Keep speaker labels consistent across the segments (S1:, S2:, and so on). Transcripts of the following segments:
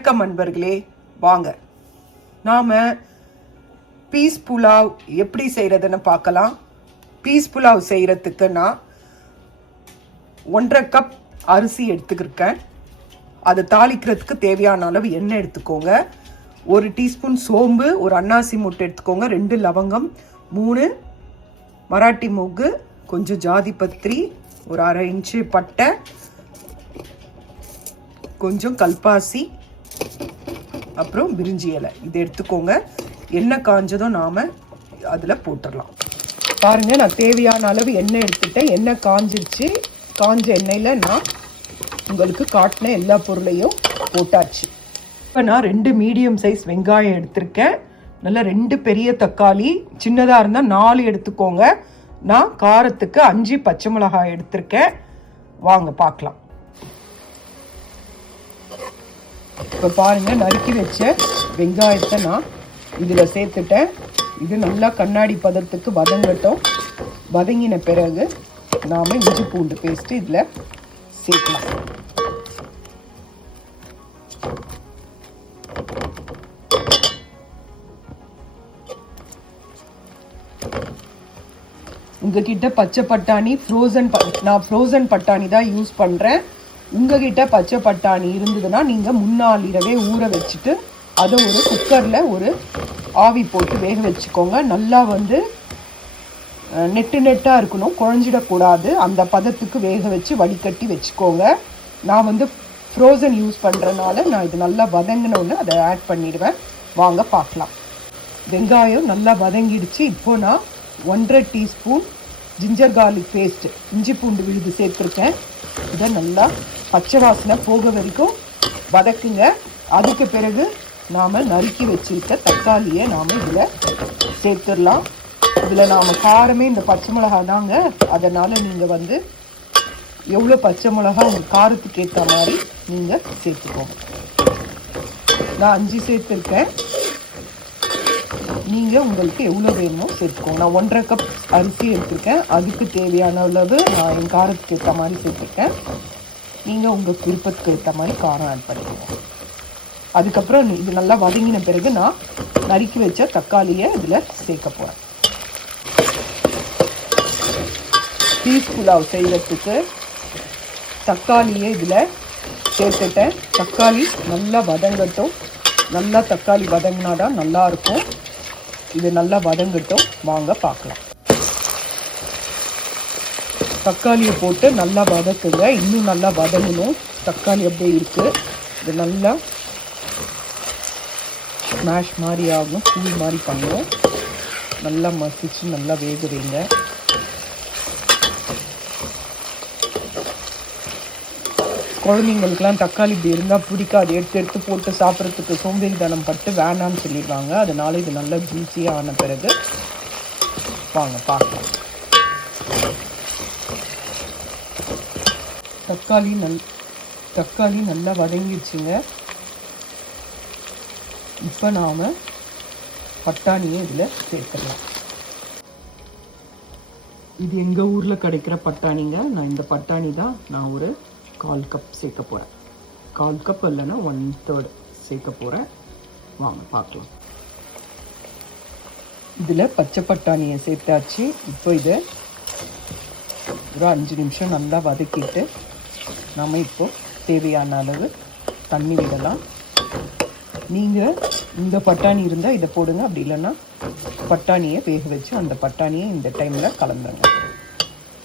S1: வணக்கம் அன்பர்களே வாங்க. நாம பீஸ் புலாவ் எப்படி செய்யறதுன்னு பார்க்கலாம். பீஸ் புலாவ் செய்யறதுக்கு நான் ஒன்றரை கப் அரிசி எடுத்துக்கிருக்கேன். அதை தாளிக்கிறதுக்கு தேவையான அளவு எண்ணெய் எடுத்துக்கோங்க. ஒரு டீஸ்பூன் சோம்பு ஒரு அன்னாசி முட்டை எடுத்துக்கோங்க. ரெண்டு லவங்கம் மூணு மராட்டி மூக்கு கொஞ்சம் ஜாதி பத்திரி ஒரு அரை இன்ச்சு பட்டை கொஞ்சம் கல்பாசி அப்புறம் பிரிஞ்சி இலை. இதை எடுத்துக்கோங்க. எண்ணெய் காஞ்சதும் நாம் அதில் போட்டுடலாம். பாருங்கள் நான் தேவையான அளவு எண்ணெய் எடுத்துட்டேன். எண்ணெய் காஞ்சிருச்சு. காஞ்ச எண்ணெயில் நான் உங்களுக்கு காட்டின எல்லா பொருளையும் போட்டாச்சு. இப்போ நான் ரெண்டு மீடியம் சைஸ் வெங்காயம் எடுத்திருக்கேன். நல்லா ரெண்டு பெரிய தக்காளி சின்னதாக இருந்தால் நாலு எடுத்துக்கோங்க. நான் காரத்துக்கு அஞ்சு பச்சை மிளகாய் எடுத்திருக்கேன். வாங்க பார்க்கலாம். இப்போ பாருங்க நறுக்கி வச்ச வெங்காயத்தை நான் இதில் சேர்த்துட்டேன். இது நல்லா கண்ணாடி பதத்துக்கு வதங்கட்டும். வதங்கின பிறகு நாம் இஞ்சி பூண்டு பேஸ்ட்டு இதில் சேர்க்கலாம். உங்ககிட்ட பச்சை பட்டாணி ஃப்ரோசன் நான் ஃப்ரோசன் பட்டாணி தான் யூஸ் பண்ணுறேன் உங்ககிட்ட பச்சை பட்டாணி இருந்ததுன்னா நீங்கள் முன்னாள் இரவே ஊற வச்சுட்டு அதை ஒரு குக்கரில் ஒரு ஆவி போட்டு வேக வச்சுக்கோங்க. நல்லா வந்து நெட்டு நெட்டாக இருக்கணும். குழஞ்சிடக்கூடாது. அந்த பதத்துக்கு வேக வச்சு வடிகட்டி வச்சுக்கோங்க. நான் வந்து ஃப்ரோசன் யூஸ் பண்ணுறனால நான் இது நல்லா வதங்கினோன்னு அதை ஆட் பண்ணிடுவேன். வாங்க பார்க்கலாம். வெங்காயம் நல்லா வதங்கிடுச்சு. இப்போ நான் ஒன்றரை டீஸ்பூன் ஜிஞ்சர் கார்லிக் பேஸ்ட் இஞ்சி பூண்டு விழுது சேர்த்துருக்கேன். இதை நல்லா பச்சை வாசனை போக வரைக்கும் வதக்குங்க. அதுக்கு பிறகு நாம் நறுக்கி வச்சுருக்க தக்காளியை நாம் இதில் சேர்த்துடலாம். இதில் நாம் காரமே இந்த பச்சை மிளகா தாங்க. அதனால் நீங்கள் வந்து எவ்வளோ பச்சை மிளகா உங்கள் காரத்துக்கு ஏற்ற மாதிரி நீங்கள் சேர்த்துக்கோங்க. நான் அஞ்சு சேர்த்துருக்கேன். நீங்கள் உங்களுக்கு எவ்வளோ வேணுமோ சேர்த்துக்கோங்க. நான் ஒன்றரை கப் அரிசி எடுத்திருக்கேன். அதுக்கு தேவையான அளவு நான் என் காரத்துக்கு ஏற்ற மாதிரி சேர்த்துருக்கேன். நீங்கள் உங்கள் விருப்பத்துக்கு ஏற்ற மாதிரி காரம் ஆட் பண்ணிக்கோங்க. அதுக்கப்புறம் இது நல்லா வதங்கின பிறகு நான் நறுக்கி வச்ச தக்காளியை இதில் சேர்க்க போகிறேன் பீஸ் புலாவ் செய்கிறதுக்கு தக்காளியை இதில் சேர்த்துட்டேன். தக்காளி நல்லா வதங்கட்டும். நல்லா தக்காளி வதங்கினா தான் நல்லாயிருக்கும் இது நல்லா வதங்கட்டும். வாங்க பார்க்கலாம் தக்காளியை போட்டு நல்லா வதக்குங்க. இன்னும் நல்லா வதங்கணும். தக்காளி அப்படியே இருக்குது இது நல்லா ஸ்மாஷ் மாதிரி ஆகும். கூழ் மாதிரி பண்ணணும் நல்லா மசிச்சு நல்லா வேகுறீங்க. குழந்தைங்களுக்கெல்லாம் குழந்தைங்களுக்குலாம் தக்காளி இப்படி இருந்தால் பிடிக்காது. எடுத்து எடுத்து போட்டு சாப்பிட்றதுக்கு சோம்பேறித்தனம் பட்டு வேணாம்னு சொல்லிடுவாங்க. அதனால இது நல்லா ஜூஸியாக ஆன பிறகு வாங்க பார்க்கலாம். தக்காளி நல் தக்காளி நல்லா வதங்கிடுச்சுங்க. இப்போ நாம் பட்டாணியை இதில் சேர்த்துடலாம். இது எங்கள் ஊரில் கிடைக்கிற பட்டாணிங்க. நான் இந்த பட்டாணி தான் நான் ஒரு கால் கப் சேர்க்க போகிறேன். கால் கப் இல்லைன்னா ஒன் தேர்ட் சேர்க்க போகிறேன். வாங்க பார்க்கலாம். இதில் பச்சை பட்டாணியை சேர்த்தாச்சு. இப்போ இதை ஒரு அஞ்சு நிமிஷம் நல்லா வதக்கிட்டு நம்ம இப்போது தேவையான அளவு தண்ணி விடலாம். நீங்கள் இந்த பட்டாணி இருந்தால் இதை போடுங்க. அப்படி இல்லைன்னா பட்டாணியை வேக வச்சு அந்த பட்டாணியை இந்த டைமில் கலந்துருங்க.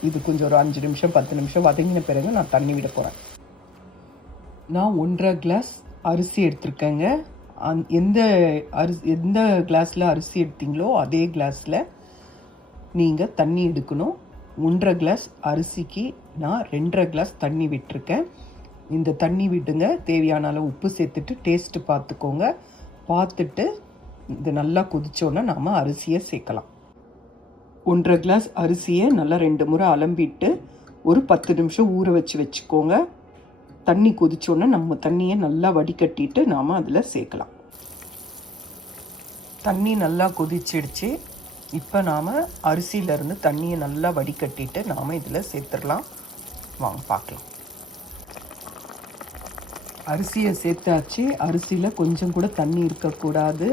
S1: இது கொஞ்சம் ஒரு அஞ்சு நிமிஷம் பத்து நிமிஷம் வதங்கின பிறகு நான் தண்ணி விட போகிறேன் நான் ஒன்றரை கிளாஸ் அரிசி எடுத்திருக்கேங்க. அந் எந்த அரிசி எந்த கிளாஸில் அரிசி எடுத்தீங்களோ அதே கிளாஸில் நீங்கள் தண்ணி எடுக்கணும். ஒன்றரை கிளாஸ் அரிசிக்கு நான் ரெண்டரை கிளாஸ் தண்ணி விட்டிருக்கேன். இந்த தண்ணி விட்டுங்க தேவையான அளவு உப்பு சேர்த்துட்டு டேஸ்ட்டு பார்த்துக்கோங்க. பார்த்துட்டு இது நல்லா கொதிச்சோன்னா நாம் அரிசியை சேர்க்கலாம். ஒன்றரை கிளாஸ் அரிசியை நல்லா ரெண்டு முறை அலம்பிட்டு ஒரு பத்து நிமிஷம் ஊற வச்சு வச்சுக்கோங்க. தண்ணி கொதித்தோன்னே நம்ம தண்ணியை நல்லா வடிகட்டிட்டு நாம் அதில் சேர்க்கலாம். தண்ணி நல்லா கொதிச்சிடுச்சு. இப்போ நாம் அரிசியிலேருந்து தண்ணியை நல்லா வடிகட்டிட்டு நாம் இதில் சேர்த்துடலாம். வாங்க பார்க்கலாம். அரிசியை சேர்த்தாச்சு. அரிசியில் கொஞ்சம் கூட தண்ணி இருக்கக்கூடாது.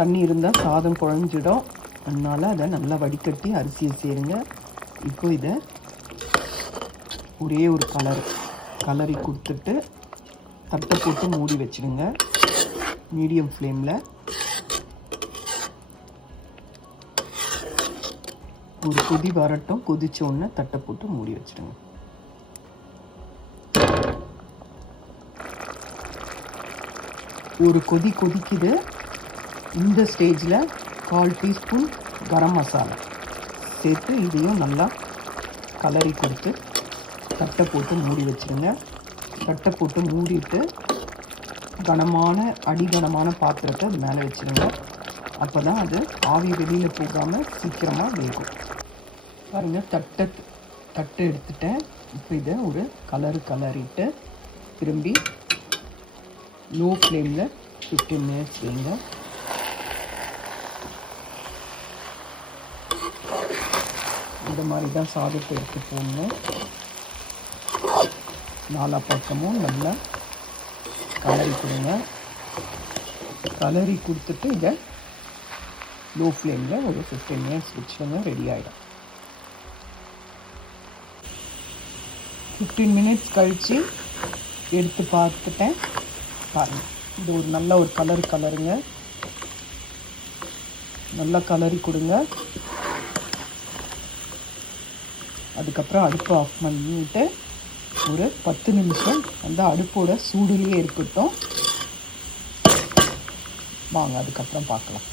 S1: தண்ணி இருந்தால் சாதம் குழஞ்சிடும். அதனால் அதை நல்லா வடிகட்டி அரிசியை சேருங்க. இப்போ இதை ஒரே ஒரு கலர் கலரி கொடுத்துட்டு தட்டை போட்டு மூடி வச்சிடுங்க. மீடியம் ஃப்ளேமில். ஒரு கொதி வரட்டும் கொதிச்ச உடனே தட்டை போட்டு மூடி வச்சிடுங்க. ஒரு கொதி கொதிக்குது. இந்த ஸ்டேஜில் கால் டீஸ்பூன் கரம் மசாலா சேர்த்து இதையும் நல்லா கலரி கொடுத்து தட்டை போட்டு மூடி வச்சிடுங்க. தட்டை போட்டு மூடிட்டு கனமான அடிகனமான பாத்திரத்தை அது மேலே வச்சிடுங்க. அப்போ தான் அது ஆவி வெளியில் போகாமல் சீக்கிரமாக வேகும். பாருங்கள் தட்டை தட்டை எடுத்துட்டேன். இப்போ இதை ஒரு கலரு கலரிட்டு திரும்பி லோ ஃப்ளேமில் ஃபிஃப்டீன் மினிட்ஸ் வைங்க. இந்த மாதிரி தான் சாதத்தை எடுத்து போடணும். நாலா பக்கமும் நல்லா கலரி கொடுங்க. கலரி கொடுத்துட்டு இதை லோ ஃப்ளேமில் ஒரு ஃபிஃப்டீன் மினிட்ஸ் வச்சுங்க ரெடி ஆகிடும் ஃபிஃப்டீன் மினிட்ஸ் கழித்து எடுத்து பார்த்துட்டேன். பாருங்கள் இது ஒரு நல்ல ஒரு கலர் கலருங்க நல்லா கலரி கொடுங்க. அதுக்கப்புறம் அடுப்பு ஆஃப் பண்ணிட்டு ஒரு பத்து நிமிஷம் அந்த அடுப்போட சூடுலேயே இருக்கட்டும். வாங்க அதுக்கப்புறம் பார்க்கலாம்.